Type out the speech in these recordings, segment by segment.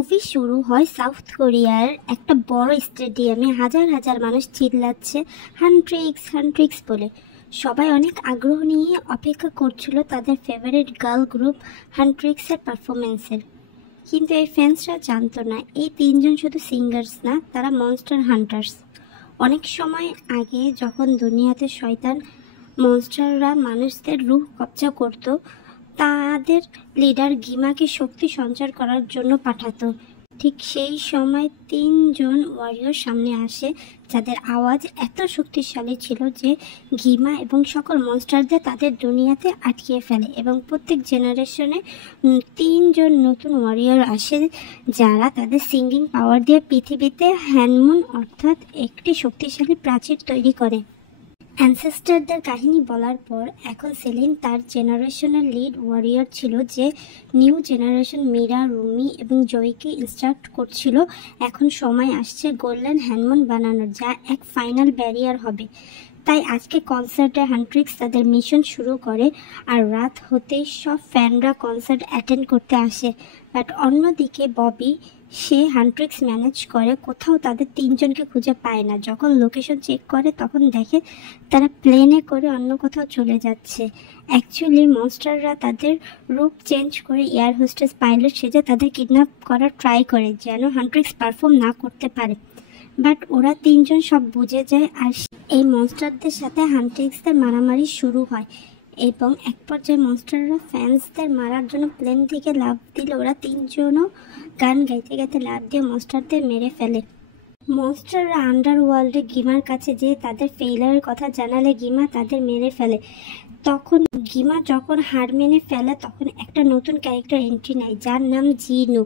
Movie শুরু হয় south কোরিয়ার একটা বড় স্টেডিয়ামে। হাজার হাজার মানুষ চিল্লাচ্ছে হান্ট্রিক্স হান্ট্রিক্স বলে। সবাই অনেক আগ্রহ নিয়ে অপেক্ষা করছিল তাদের ফেভারিট গার্ল গ্রুপ হান্ট্রিক্সের পারফরমেন্সের। কিন্তু এই ফ্যান্সরা জানতো না এই তিনজন শুধু সিঙ্গার্স না, তারা মনস্টার হান্টার্স। অনেক সময় আগে যখন দুনিয়াতে শয়তান মনস্টাররা মানুষদের রূহ কবজা করত, তাদের লিডার গিমাকে শক্তি সঞ্চার করার জন্য পাঠাতো। ঠিক সেই সময় তিনজন ওয়ারিয়র সামনে আসে, যাদের আওয়াজ এত শক্তিশালী ছিল যে গিমা এবং সকল মনস্টারদের তাদের দুনিয়াতে আটকিয়ে ফেলে। এবং প্রত্যেক জেনারেশনে তিনজন নতুন ওয়ারিয়র আসে, যারা তাদের সিঙ্গিং পাওয়ার দিয়ে পৃথিবীতে হ্যানমুন অর্থাৎ একটি শক্তিশালী প্রাচীর তৈরি করে। অ্যানসেস্টারদের কাহিনী বলার পর এখন সেলিন তার জেনারেশনের লিড ওয়ারিয়র ছিল, যে নিউ জেনারেশন মিরা, রুমি এবং জয়কে ইনস্ট্রাক্ট করছিল এখন সময় আসছে গোল্ডেন হ্যানমন বানানোর, যা এক ফাইনাল ব্যারিয়ার হবে। তাই আজকে কনসার্টে হান্ট্রিক্স তাদের মিশন শুরু করে, আর রাত হতেই সব ফ্যানরা কনসার্ট অ্যাটেন্ড করতে আসে। বাট অন্যদিকে ববি, সে হান্ট্রিক্স ম্যানেজ করে, কোথাও তাদের তিনজনকে খুঁজে পায় না। যখন লোকেশন চেক করে তখন দেখে তারা প্লেনে করে অন্য কোথাও চলে যাচ্ছে। অ্যাকচুয়ালি মনস্টাররা তাদের রূপ চেঞ্জ করে এয়ার হোস্টেস পাইলট সেজে তাদের কিডন্যাপ করার ট্রাই করে, যেন হান্ট্রিক্স পারফর্ম না করতে পারে। বাট ওরা তিনজন সব বুঝে যায়, আর এই মনস্টারদের সাথে হান্ট্রিক্সদের মারামারি শুরু হয়। এবং এক পর্যায়ে মনস্টাররা ফ্যান্সদের মারার জন্য প্লেন থেকে লাফ দিলে ওরা তিনজনও গান গাইতে গাইতে লাফ দিয়ে মনস্টারদের মেরে ফেলে। মনস্টাররা আন্ডারওয়ার্ল্ডে গিমার কাছে যেয়ে তাদের ফেইলারের কথা জানালে গিমা তাদের মেরে ফেলে। তখন গিমা যখন হার মেনে ফেলে তখন একটা নতুন ক্যারেক্টার এন্ট্রি নেয়, যার নাম জিনু,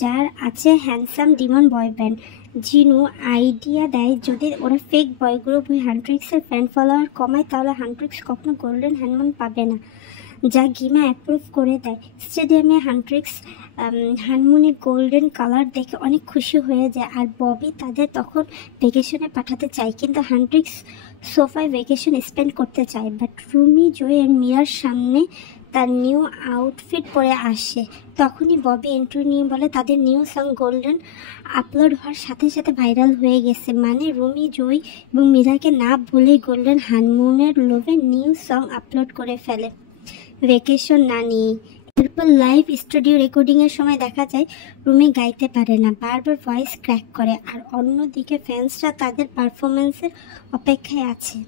যার আছে handsome demon boy band. Jinu idea দেয় যদি ওরা ফেক বয় গ্রুপ ওই হান্ট্রিক্সের ফ্যান ফলোয়ার কমায়, তাহলে হান্ট্রিক্স কখনো গোল্ডেন হ্যানমন পাবে না, যা গিমা অ্যাপ্রুভ করে দেয়। স্টেডিয়ামে হান্ট্রিক্স হ্যানমনের গোল্ডেন কালার দেখে অনেক খুশি হয়ে যায়, আর ববি তাদের তখন ভ্যাকেশনে পাঠাতে চায়, কিন্তু হান্ট্রিক্স সোফায় ভ্যাকেশন স্পেন্ড করতে চায়। বাট রুমি, জয় এর মিরার সামনে তার নিউ আউটফিট পরে আসে। তখনই ববি এন্ট্রি নিয়ে বলে তাদের নিউ সং গোল্ডেন আপলোড হওয়ার সাথে সাথে ভাইরাল হয়ে গেছে। মানে রুমি, জয় এবং মীরাকে না বলে গোল্ডেন হানিমুনের লোভে নিউ সং আপলোড করে ফেলে ভ্যাকেশন না নিয়ে। এরপর লাইভ স্টুডিও রেকর্ডিংয়ের সময় দেখা যায় রুমি গাইতে পারে না, বারবার ভয়েস ক্র্যাক করে, আর অন্যদিকে ফ্যান্সরা তাদের পারফরমেন্সের অপেক্ষায় আছে।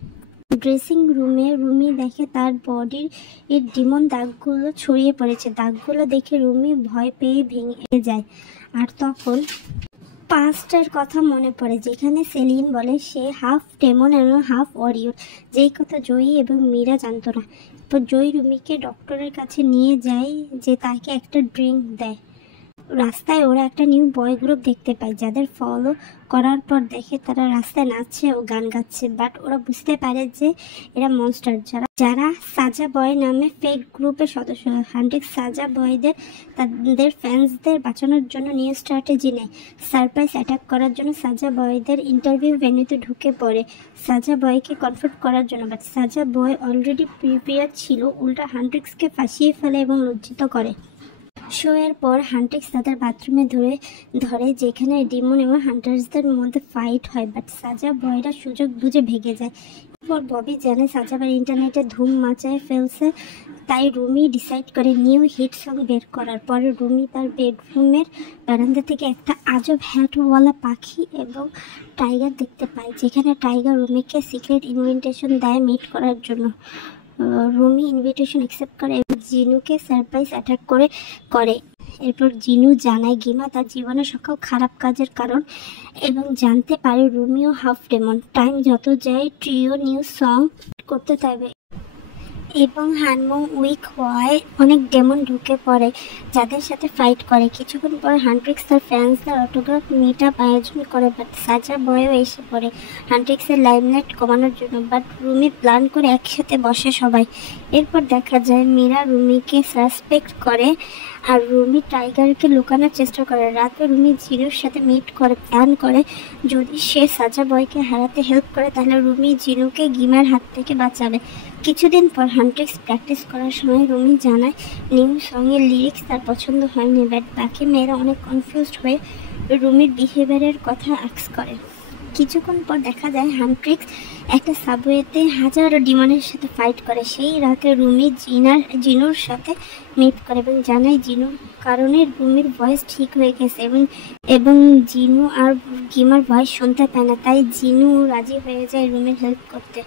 ড্রেসিং রুমে রুমি দেখে তার বডির এর ডিমন দাগগুলো ছড়িয়ে পড়েছে। দাগগুলো দেখে রুমি ভয় পেয়ে ভেঙে যায়, আর তখন পাস্টের কথা মনে পড়ে, যেখানে সেলিন বলে সে হাফ ডেমন এবং হাফ ওয়ারিয়র, যেই কথা জয়ী এবং মীরা জানতো না। এরপর জয়ী রুমিকে ডক্টরের কাছে নিয়ে যায়, যে তাকে একটা ড্রিঙ্ক দেয়। রাস্তায় ওরা একটা নিউ বয় গ্রুপ দেখতে পায়, যাদের ফলো করার পর দেখে তারা রাস্তায় নাচছে ও গান গাচ্ছে। বাট ওরা বুঝতে পারে যে এরা মনস্টার, যারা সাজা বয় নামে ফেক গ্রুপের সদস্য। হান্ট্রিক্স সাজা বয়দের তাদের ফ্যান্সদের বাঁচানোর জন্য নিউ স্ট্র্যাটেজি নেয়, সারপ্রাইজ অ্যাটাক করার জন্য সাজা বয়দের ইন্টারভিউ ভেন্যুতে ঢুকে পড়ে সাজা বয়কে কনফ্রন্ট করার জন্য। বাট সাজা বয় অলরেডি প্রিপেয়ার ছিল, উল্টা হান্ট্রিক্সকে ফাঁসিয়ে ফেলে এবং লজ্জিত করে। শো এর পর হান্ট্রিক্স তাদের বাথরুমে ধরে যেখানে ডিমন এবং হান্টার্সদের মধ্যে ফাইট হয়, বাট সাজা বয়রা সুযোগ বুঝে ভেগে যায়। এরপর ববি জানে সাজা বয় ইন্টারনেটে ধুম মাচায় ফেলছে, তাই রুমি ডিসাইড করে নিউ হিট সং বের করার। পরে রুমি তার বেডরুমের বারান্দা থেকে একটা আজব হ্যাটওয়ালা পাখি এবং টাইগার দেখতে পায়, যেখানে টাইগার রুমিকে সিক্রেট ইনভিটেশন দেয় মিট করার জন্য। রুমি ইনভিটেশন অ্যাকসেপ্ট করে এবং জিনুকে সারপ্রাইজ অ্যাটাক করে। এরপর জিনু জানায় গিমা তার জীবনের সকল খারাপ কাজের কারণ, এবং জানতে পারে রুমিও হাফ ডেমন। টাইম যত যায় ট্রিও নিউ সং করতে থাকবে এবং হ্যানমন উইক হওয়ায় অনেক ডেমন ঢুকে পড়ে, যাদের সাথে ফাইট করে। কিছুক্ষণ পর হান্ট্রিক্স তার ফ্যান্সদের অটোগ্রাফ মিট আপ আয়োজন করে, বাট সাজা বয়ও এসে পড়ে হান্ট্রিক্সের লাইমলাইট কমানোর জন্য। বাট রুমি প্ল্যান করে একসাথে বসে সবাই। এরপর দেখা যায় মীরা রুমিকে সাসপেক্ট করে, আর রুমি টাইগারকে লুকানোর চেষ্টা করে। রাতে রুমি জিনুর সাথে মিট করে প্ল্যান করে যদি সে সাজা বয়কে হারাতে হেল্প করে তাহলে রুমি জিনুকে গিমার হাত থেকে বাঁচাবে। কিছুদিন পর হান্ট্রিক্স প্র্যাকটিস করার সময় রুমি জানায় নিউ সঙের লিরিক্স তার পছন্দ হয়নি, বাট বাকি মেয়েরা অনেক কনফিউজড হয়ে রুমির বিহেভিয়ারের কথা আক্স করে। কিছুক্ষণ পর দেখা যায় হান্ট্রিক্স একটা সাবওয়েতে হাজারো ডিমনের সাথে ফাইট করে। সেই রাতে রুমি জিনুর সাথে মিট করে এবং জানায় জিনুর কারণে রুমির ভয়েস ঠিক হয়ে গেছে এবং জিনু আর গিমার ভয়েস শুনতে পায় না, তাই জিনু রাজি হয়ে যায় রুমির হেল্প করতে।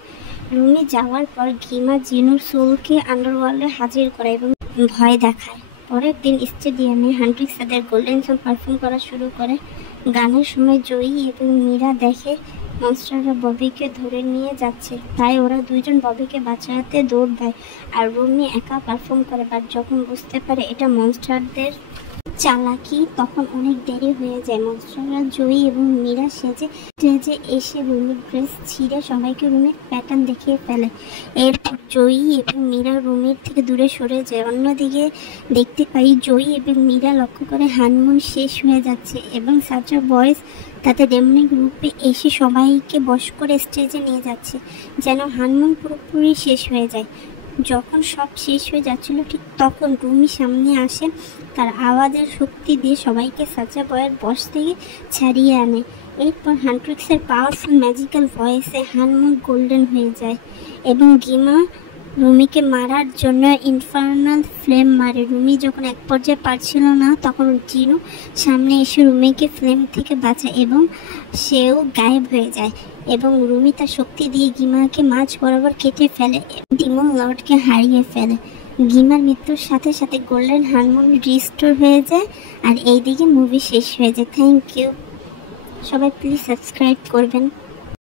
রুমি যাওয়ার পর গিমা জিনুর সোলকে আন্ডারওয়ার্ল্ডে হাজির করে এবং ভয় দেখায়। পরের দিন স্টেডিয়ামে হান্ট্রিক্স তাদের গোল্ডেন সং পারফর্ম করা শুরু করে। গানের সময় জয়ী এবং মীরা দেখে মনস্টাররা ববিকে ধরে নিয়ে যাচ্ছে, তাই ওরা দুইজন ববিকে বাঁচাতে দৌড় দেয় আর রুমি একা পারফর্ম করে। বাট যখন বুঝতে পারে এটা মনস্টারদের চালাকি, তখন অনেক দেরি হয়ে যায়। মনস্টাররা জয়ী এবং মীরা স্টেজে এসে রুমির ড্রেস ছিঁড়ে সবাইকে রুমির প্যাটার্ন দেখিয়ে ফেলে। এরপর জয়ী এবং মীরা রুমির থেকে দূরে সরে যায়। অন্যদিকে দেখতে পাই জয়ী এবং মীরা লক্ষ্য করে হানিমুন শেষ হয়ে যাচ্ছে এবং সাচা বয়েজ তাতে ডেমনিক রূপে এসে সবাইকে বশ করে স্টেজে নিয়ে যাচ্ছে, যেন হানিমুন পুরোপুরি শেষ হয়ে যায়। যখন সব শেষ হয়ে যাচ্ছিল ঠিক তখন রুমি সামনে আসে, তার আওয়াজের শক্তি দিয়ে সবাইকে সাচা বয়ের বশ থেকে ছাড়িয়ে আনে। এরপর হান্ট্রিক্সের পাওয়ারফুল ম্যাজিক্যাল ভয়েসে হানিমুন গোল্ডেন হয়ে যায় এবং গিমা রুমিকে মারার জন্য ইনফার্নাল ফ্লেম মারে। রুমি যখন এক পর্যায়ে পারছিল না, তখন জিনু সামনে এসে রুমিকে ফ্লেম থেকে বাঁচায় এবং সেও গায়েব হয়ে যায় এবং রুমি তার শক্তি দিয়ে গিমাকে মাঝ বরাবর কেটে ফেলে, ডিমন লর্ডকে হারিয়ে ফেলে। গিমার মৃত্যুর সাথে সাথে গোল্ডেন হারমোন রিস্টোর হয়ে যায় আর এইদিকে মুভি শেষ হয়ে যায়। থ্যাংক ইউ, সবাই প্লিজ সাবস্ক্রাইব করবেন।